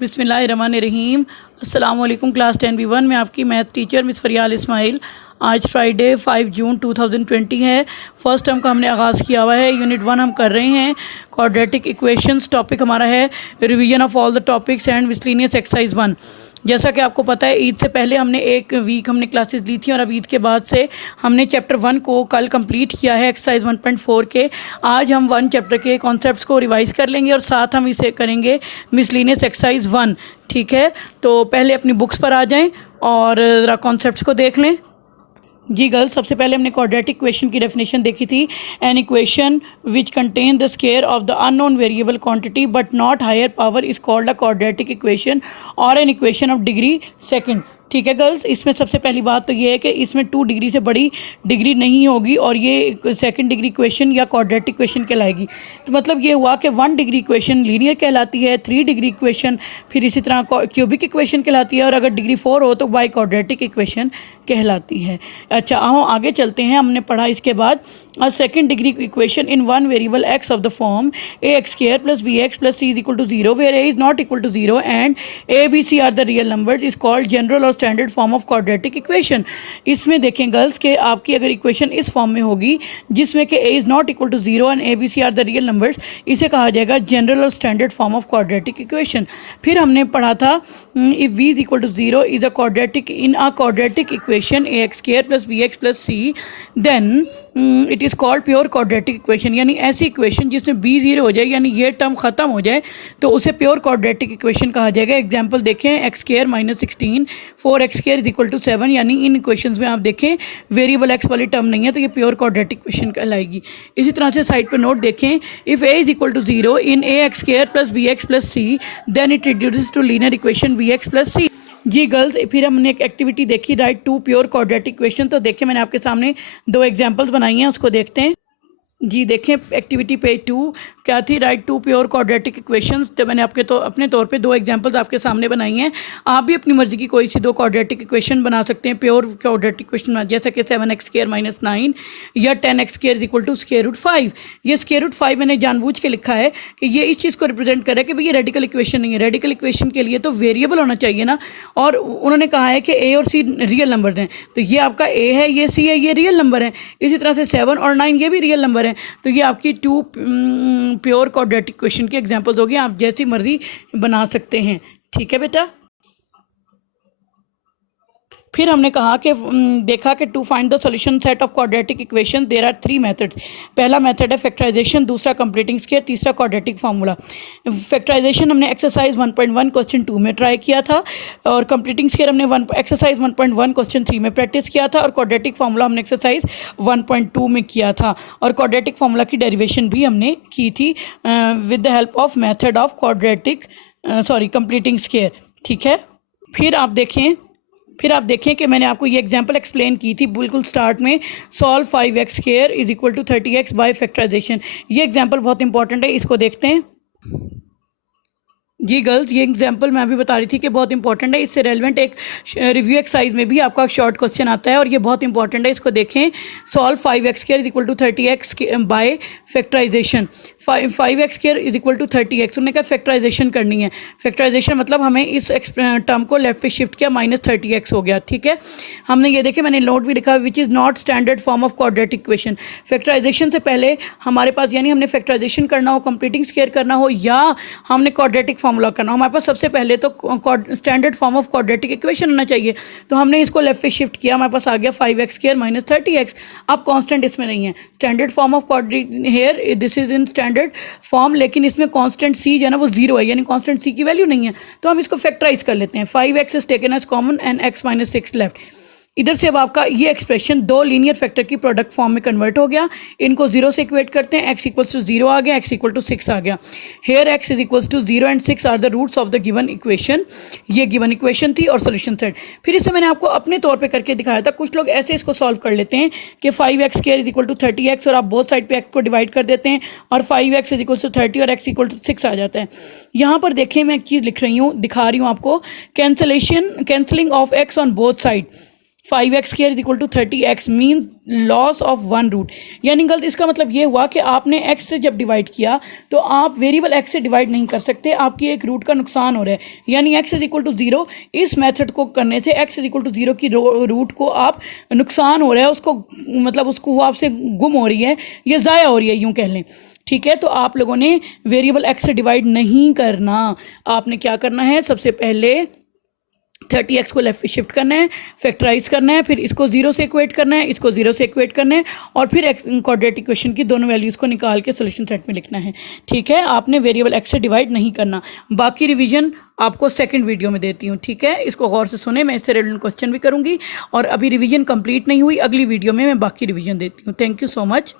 बिस्मिल्लाहिर्रहमानिर्रहीम। अस्सलाम वालेकुम। क्लास 10B1 में आपकी math teacher miss Faryal Ismail. आज फ्राइडे 5 जून 2020 है। फर्स्ट टर्म का हमने आगाज़ किया हुआ है। यूनिट 1 हम कर रहे हैं। क्वाड्रेटिक इक्वेशंस टॉपिक हमारा है। Revision of all the topics and miscellaneous exercise 1। जैसा कि आपको पता है ईद से पहले हमने एक वीक हमने क्लासेस ली थी और अब ईद के बाद से हमने चैप्टर 1 को कल कंप्लीट किया है एक्सरसाइज 1.4 के। आज हम 1 चैप्टर के कॉन्सेप्ट्स को रिवाइज कर लेंगे और साथ हम इसे करेंगे मिसलेनियस एक्सरसाइज 1। ठीक है, तो पहले अपनी बुक्स पर आ जाएं और ज़रा कॉन्सेप्ट्स को देख लें। जी गर्ल्स, सबसे पहले हमने क्वाड्रेटिक इक्वेशन की डेफिनेशन देखी थी। An equation which contain the square of the unknown variable quantity but not higher power is called a quadratic equation और an equation of degree second. ठीक है गर्ल्स, इसमें सबसे पहली बात तो ये है कि इसमें 2 डिग्री से बड़ी डिग्री नहीं होगी और ये सेकंड डिग्री इक्वेशन या क्वाड्रेटिक इक्वेशन कहलाएगी। तो मतलब ये हुआ कि 1 डिग्री इक्वेशन लीनियर कहलाती है, 3 डिग्री इक्वेशन फिर इसी तरह क्यूबिक इक्वेशन कहलाती है और अगर डिग्री 4 हो तो बाई क्वाड्रेटिक इक्वेशन कहलाती है। अच्छा, आओ आगे चलते हैं। हमने पढ़ा इसके बाद a second degree equation in 1 variable x of the form a x square plus B x plus c is equal to 0 where a is not equal to 0 and A B C are the real numbers is called general और standard form of quadratic equation. इसमें देखें girls के आपकी अगर equation इस form में होगी जिसमें कि A is not equal to 0 and A B C are the real numbers, इसे कहा जाएगा जनरल और standard form of quadratic equation. फिर हमने पढ़ा था if v is equal to 0 is a quadratic in a quadratic equation A x square plus B x plus C then it is called pure quadratic equation. यानी ऐसी equation जिसमें b 0 हो जाए यानी ये टर्म ख़त्म हो जाए तो उसे प्योर क्वाड्रेटिक इक्वेशन कहा जाएगा। एग्जाम्पल देखें, X square minus 16 4x square is equal to 7, यानी इन इक्वेशंस में आप देखें वेरिएबल एक्स वाली टर्म नहीं है तो ये प्योर क्वाड्रेटिक इक्वेशन कहलाएगी। इसी तरह से साइड पर नोट देखें, if a is equal to 0 in A x square plus B x plus C then it reduces to linear equation V X plus C. जी गर्ल्स, फिर हमने एक एक्टिविटी देखी, राइट 2 प्योर क्वाड्रेटिक इक्वेशन। तो देखिए मैंने आपके सामने 2 एग्जांपल्स बनाई हैं, उसको देखते हैं। जी देखें एक्टिविटी पेज 2 क्या थी, राइट 2 प्योर क्वाड्रेटिक इक्वेशंस। तो मैंने आपके अपने तौर पे 2 एग्जांपल्स आपके सामने बनाई हैं। आप भी अपनी मर्जी की कोई सी 2 क्वाड्रेटिक इक्वेशन बना सकते हैं, प्योर क्वाड्रेटिक इक्वेशन, जैसे कि 7x स्क्वायर माइनस 9 या 10x square is equal to square root 5। ये स्क्वायर रूट 5 मैंने जानबूझ के लिखा है कि ये इस चीज़ को रिप्रेजेंट करे कि भाई ये रेडिकल इक्वेशन नहीं है। रेडिकल इक्वेशन के लिए तो वेरिएबल होना चाहिए ना, और उन्होंने कहा है कि ए और सी रियल नंबर्स हैं, तो ये आपका ए है, ये सी है, ये रियल नंबर है। इसी तरह से 7 और 9 ये भी रियल नंबर हैं। तो ये आपकी 2 प्योर क्वाड्रेटिक इक्वेशन के एग्जांपल्स हो गए, आप जैसी मर्जी बना सकते हैं। ठीक है बेटा। फिर हमने कहा कि देखा कि to find the solution set of quadratic equation there are 3 methods. पहला मेथड है फैक्टराइजेशन, दूसरा कंप्लीटिंग स्क्वायर, तीसरा क्वाड्रेटिक फार्मूला। फैक्टराइजेशन हमने एक्सरसाइज 1.1 क्वेश्चन 2 में ट्राई किया था और कंप्लीटिंग स्क्वायर हमने एक्सरसाइज 1.1 क्वेश्चन 3 में प्रैक्टिस किया था और क्वाड्रेटिक फार्मूला हमने एक्सरसाइज 1.2 में किया था और क्वाड्रेटिक फार्मूला की डेरिवेशन भी हमने की थी with the help of method of completing square. ठीक है। फिर आप देखें कि मैंने आपको ये एग्जांपल एक्सप्लेन की थी बिल्कुल स्टार्ट में, solve 5x square is equal to 30x by factorization. ये एग्जांपल बहुत इंपॉर्टेंट है, इसको देखते हैं। जी गर्ल्स, ये एग्जांपल मैं अभी बता रही थी कि बहुत इंपॉर्टेंट है, इससे रेलेवेंट एक रिव्यू एक्सरसाइज में भी आपका शॉर्ट क्वेश्चन आता है और ये बहुत इंपॉर्टेंट है। इसको देखें, solve 5x square is equal to 30x by factorization. 5x square is equal to 30x, उन्होंने कहा फैक्टराइजेशन करनी है। फैक्टराइजेशन मतलब हमें इस टर्म को लेफ्ट पे शिफ्ट किया, माइनस 30x हो गया। ठीक है, हमने ये देखे, मैंने नोट भी लिखा, which is not standard form of quadratic equation. Factorization से पहले हमारे पास, यानी हमने फैक्टराइजेशन करना हो, कंप्लीटिंग स्क्वायर करना हो या हमने क्वाड्रेटिक फार्मूला करना, हमारे पास सबसे पहले तो standard form of quadratic equation होना चाहिए। तो हमने इसको लेफ्ट पे शिफ्ट किया, हमारे पास आ गया 5x स्क्वायर माइनस 30x। अब कांस्टेंट इसमें नहीं है, standard form of quadratic here this is in standard form, लेकिन इसमें कांस्टेंट c जो है ना वो 0 है, यानी कांस्टेंट c की वैल्यू नहीं है। तो हम इसको फैक्टराइज कर लेते हैं। 5x is taken as common and x minus 6 left. इधर से अब आपका ये एक्सप्रेशन 2 लीनियर फैक्टर की प्रोडक्ट फॉर्म में कन्वर्ट हो गया। इनको 0 से इक्वेट करते हैं, x इक्वल्स टू 0 आ गया, x इक्वल टू 6 आ गया। Here x is equals to 0 and 6 are the roots of the given equation. ये गिवन इक्वेशन थी और सोल्यूशन सेट। फिर इसे मैंने आपको अपने तौर पे करके दिखाया था। कुछ लोग ऐसे इसको सॉल्व कर लेते हैं कि 5x square is equal to 30x और आप बोथ साइड पे x को डिवाइड कर देते हैं और 5x इज इक्वल टू 30 और x इक्वल टू 6 आ जाता है। यहाँ पर देखें, मैं एक चीज़ लिख रही हूँ, दिखा रही हूँ आपको, cancelling of x on both side. 5x² is equal to 30x mean loss of 1 root. यानी गलत, इसका मतलब ये हुआ कि आपने x से जब डिवाइड किया तो आप वेरिएबल x से डिवाइड नहीं कर सकते, आपकी एक रूट का नुकसान हो रहा है। यानी x इज इक्वल टू 0, इस मेथड को करने से x इज इक्वल टू 0 की रूट को आप नुकसान हो रहा है, उसको मतलब उसको आपसे गुम हो रही है, ये ज़ाया हो रही है, यूँ कह लें। ठीक है, तो आप लोगों ने वेरिएबल x से डिवाइड नहीं करना। आपने क्या करना है, सबसे पहले 30x को लेफ्ट शिफ्ट करना है, फैक्टराइज करना है, फिर इसको 0 से इक्वेट करना है, इसको 0 से इक्वेट करना है, और फिर क्वाड्रेटिक इक्वेशन की दोनों वैल्यूज़ को निकाल के सोल्यूशन सेट में लिखना है। ठीक है, आपने वेरिएबल x से डिवाइड नहीं करना। बाकी रिवीजन आपको सेकंड वीडियो में देती हूँ। ठीक है, इसको गौर से सुने, मैं इससे रिलेटेड क्वेश्चन भी करूँगी, और अभी रिवीजन कंप्लीट नहीं हुई, अगली वीडियो में मैं बाकी रिवीजन देती हूँ। Thank you so much.